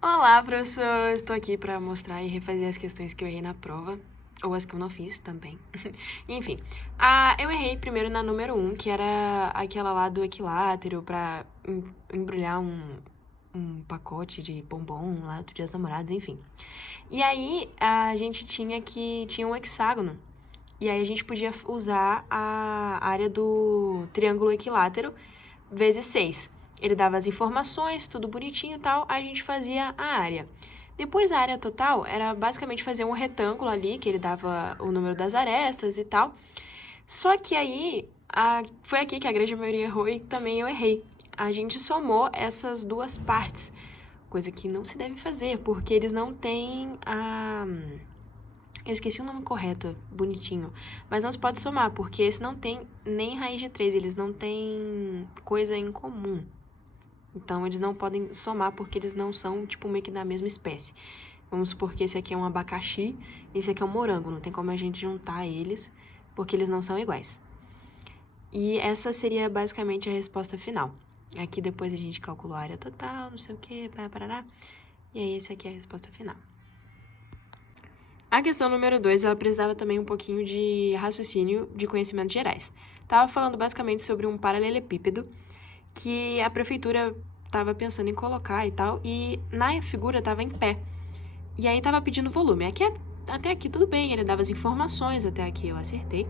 Olá, professor! Estou aqui para mostrar e refazer as questões que eu errei na prova, ou as que eu não fiz também. Enfim, eu errei primeiro na número 1, que era aquela lá do equilátero para embrulhar um pacote de bombom lá do Dia dos Namorados, enfim. E aí, a gente tinha um hexágono, e aí a gente podia usar a área do triângulo equilátero vezes 6. Ele dava as informações, tudo bonitinho e tal, a gente fazia a área. Depois a área total era basicamente fazer um retângulo ali, que ele dava o número das arestas e tal. Só que aí, foi aqui que a grande maioria errou e também eu errei. A gente somou essas duas partes, coisa que não se deve fazer, porque eles não têm a... Eu esqueci o nome correto, bonitinho. Mas não se pode somar, porque esse não tem nem raiz de 3, eles não têm coisa em comum. Então, eles não podem somar porque eles não são, tipo, meio que da mesma espécie. Vamos supor que esse aqui é um abacaxi e esse aqui é um morango. Não tem como a gente juntar eles, porque eles não são iguais. E essa seria basicamente a resposta final. Aqui depois a gente calculou a área total, não sei o que, parará. E aí esse aqui é a resposta final. A questão número 2, ela precisava também um pouquinho de raciocínio de conhecimentos gerais. Tava falando basicamente sobre um paralelepípedo que a prefeitura tava pensando em colocar e tal, e na figura tava em pé. E aí tava pedindo volume. Até aqui tudo bem, ele dava as informações, até aqui eu acertei.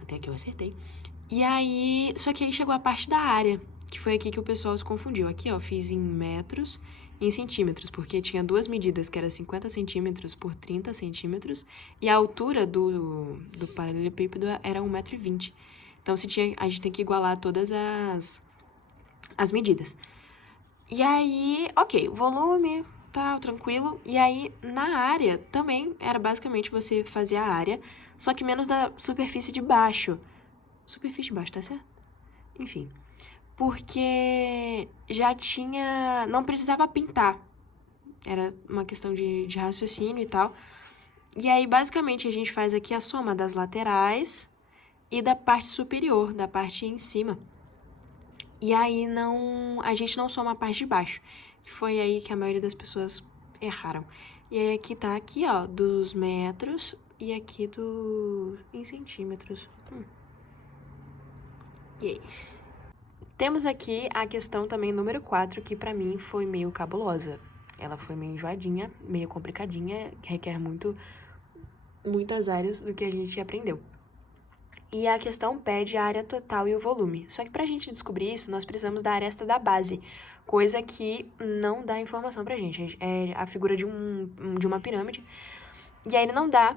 Até aqui eu acertei. E aí, só que aí chegou a parte da área, que foi aqui que o pessoal se confundiu. Aqui, ó, fiz em metros e em centímetros, porque tinha duas medidas, que era 50 centímetros por 30 centímetros, e a altura do paralelepípedo era 1,20 m. Então, a gente tem que igualar todas as medidas. E aí, ok, o volume, tal, tranquilo. E aí, na área, também era basicamente você fazer a área, só que menos da superfície de baixo. Superfície de baixo, tá certo? Enfim. Porque já tinha... Não precisava pintar. Era uma questão de raciocínio e tal. E aí, basicamente, a gente faz aqui a soma das laterais e da parte superior, da parte em cima. E aí a gente não soma a parte de baixo, que foi aí que a maioria das pessoas erraram. E aí aqui tá aqui, ó, dos metros e aqui em centímetros. E aí? Temos aqui a questão também número 4, que pra mim foi meio cabulosa. Ela foi meio enjoadinha, meio complicadinha, requer muitas áreas do que a gente aprendeu. E a questão pede a área total e o volume. Só que pra gente descobrir isso, nós precisamos da aresta da base, coisa que não dá informação pra gente. É a figura de uma pirâmide. E aí ele não dá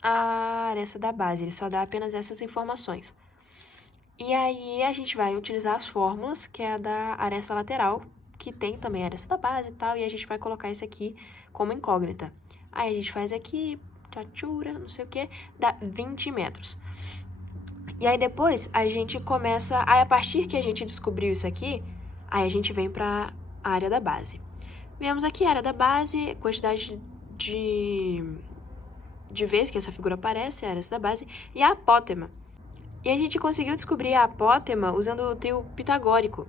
a aresta da base, ele só dá apenas essas informações. E aí a gente vai utilizar as fórmulas, que é a da aresta lateral, que tem também a aresta da base e tal, e a gente vai colocar isso aqui como incógnita. Aí a gente faz aqui, tchachura, não sei o que, dá 20 metros. E aí depois a gente começa, aí a partir que a gente descobriu isso aqui, aí a gente vem para a área da base. Vemos aqui a área da base, quantidade de vezes que essa figura aparece, a área da base, e a apótema. E a gente conseguiu descobrir a apótema usando o trio pitagórico,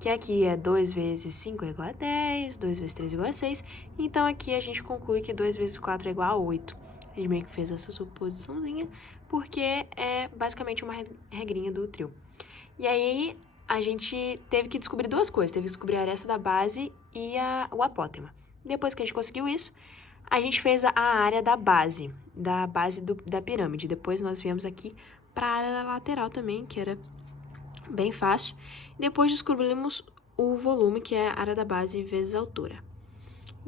que aqui é 2 vezes 5 é igual a 10, 2 vezes 3 é igual a 6, então aqui a gente conclui que 2 vezes 4 é igual a 8. A gente meio que fez essa suposiçãozinha, porque é basicamente uma regrinha do trio. E aí, a gente teve que descobrir duas coisas. Teve que descobrir a aresta da base e o apótema. Depois que a gente conseguiu isso, a gente fez a área da base da pirâmide. Depois nós viemos aqui para a área lateral também, que era bem fácil. Depois descobrimos o volume, que é a área da base vezes a altura.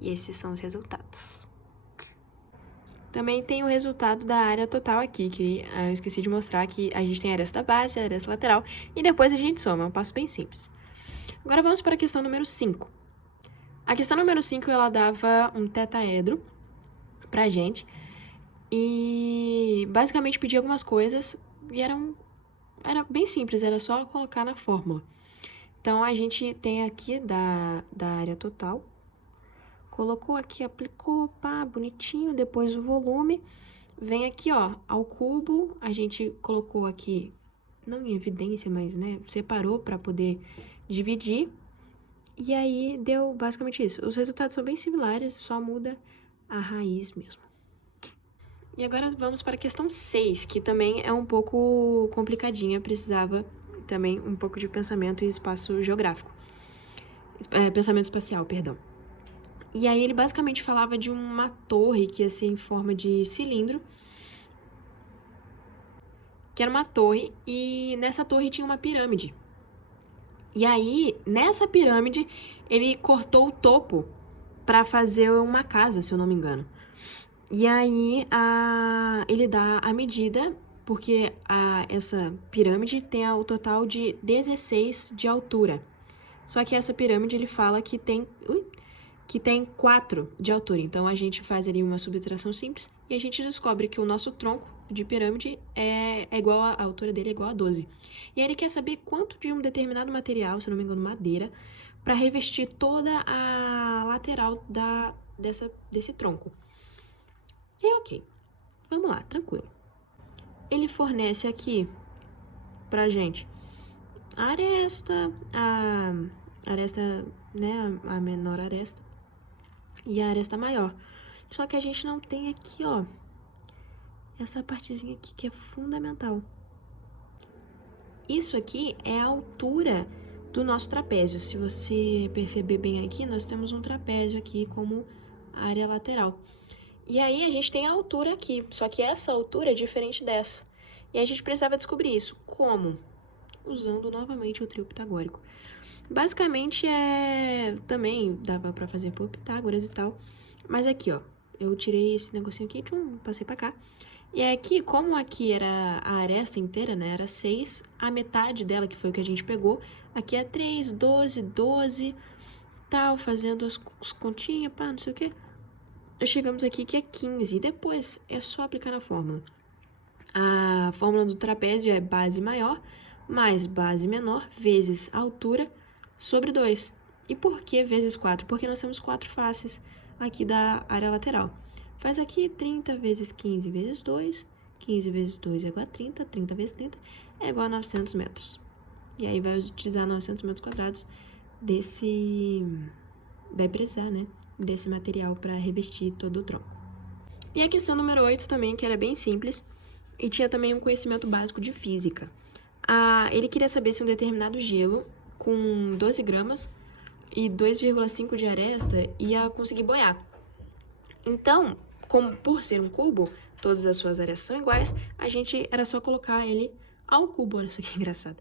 E esses são os resultados. Também tem o resultado da área total aqui, que eu esqueci de mostrar que a gente tem a aresta da base, a aresta lateral, e depois a gente soma, é um passo bem simples. Agora vamos para a questão número 5. A questão número 5, ela dava um tetaedro pra gente, e basicamente pedia algumas coisas, e era bem simples, era só colocar na fórmula. Então, a gente tem aqui da área total, colocou aqui, aplicou, pá, bonitinho, depois o volume, vem aqui, ó, ao cubo, a gente colocou aqui, não em evidência, mas, né, separou para poder dividir, E aí deu basicamente isso. Os resultados são bem similares, só muda a raiz mesmo. E agora vamos para a questão 6, que também é um pouco complicadinha, precisava também um pouco de pensamento e espaço geográfico. Pensamento espacial, perdão. E aí ele basicamente falava de uma torre que ia ser em forma de cilindro, que era uma torre, e nessa torre tinha uma pirâmide. E aí, nessa pirâmide, ele cortou o topo para fazer uma casa, se eu não me engano. E aí, ele dá a medida, porque essa pirâmide tem o total de 16 de altura. Só que essa pirâmide, ele fala que tem 4 de altura. Então, a gente faz ali uma subtração simples e a gente descobre que o nosso tronco de pirâmide é igual a altura dele é igual a 12. E aí ele quer saber quanto de um determinado material, se não me engano, madeira, para revestir toda a lateral desse tronco. E ok, vamos lá, tranquilo. Ele fornece aqui pra gente a aresta, né, a menor aresta e a aresta maior. Só que a gente não tem aqui, ó, essa partezinha aqui que é fundamental. Isso aqui é a altura do nosso trapézio. Se você perceber bem aqui, nós temos um trapézio aqui como área lateral. E aí a gente tem a altura aqui, só que essa altura é diferente dessa. E a gente precisava descobrir isso. Como? Usando novamente o trio pitagórico. Basicamente também dava pra fazer por Pitágoras e tal. Mas aqui, ó, eu tirei esse negocinho aqui, passei pra cá. E aqui, como aqui era a aresta inteira, né, era 6, a metade dela, que foi o que a gente pegou, aqui é 3, 12, 12, tal, fazendo as continhas, pá, não sei o que. Chegamos aqui que é 15, e depois é só aplicar na fórmula. A fórmula do trapézio é base maior mais base menor vezes altura sobre 2. E por que vezes 4? Porque nós temos 4 faces aqui da área lateral. Faz aqui 30 vezes 15 vezes 2. 15 vezes 2 é igual a 30. 30 vezes 30 é igual a 900 metros. E aí vai utilizar 900 metros quadrados vai precisar, né, desse material para revestir todo o tronco. E a questão número 8 também, que era bem simples, e tinha também um conhecimento básico de física. Ele queria saber se um determinado gelo com 12 gramas e 2,5 de aresta ia conseguir boiar. Então, por ser um cubo, todas as suas áreas são iguais, era só colocar ele ao cubo. Olha só que engraçado.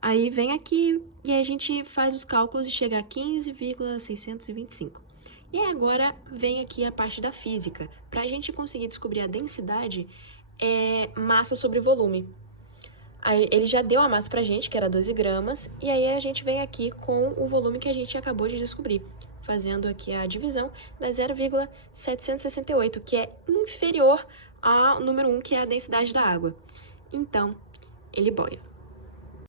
Aí vem aqui e a gente faz os cálculos e chega a 15,625. E agora vem aqui a parte da física. Para a gente conseguir descobrir a densidade, é massa sobre volume. Aí ele já deu a massa pra gente, que era 12 gramas, e aí a gente vem aqui com o volume que a gente acabou de descobrir, fazendo aqui a divisão da 0,768, que é inferior ao número 1, que é a densidade da água. Então, ele boia.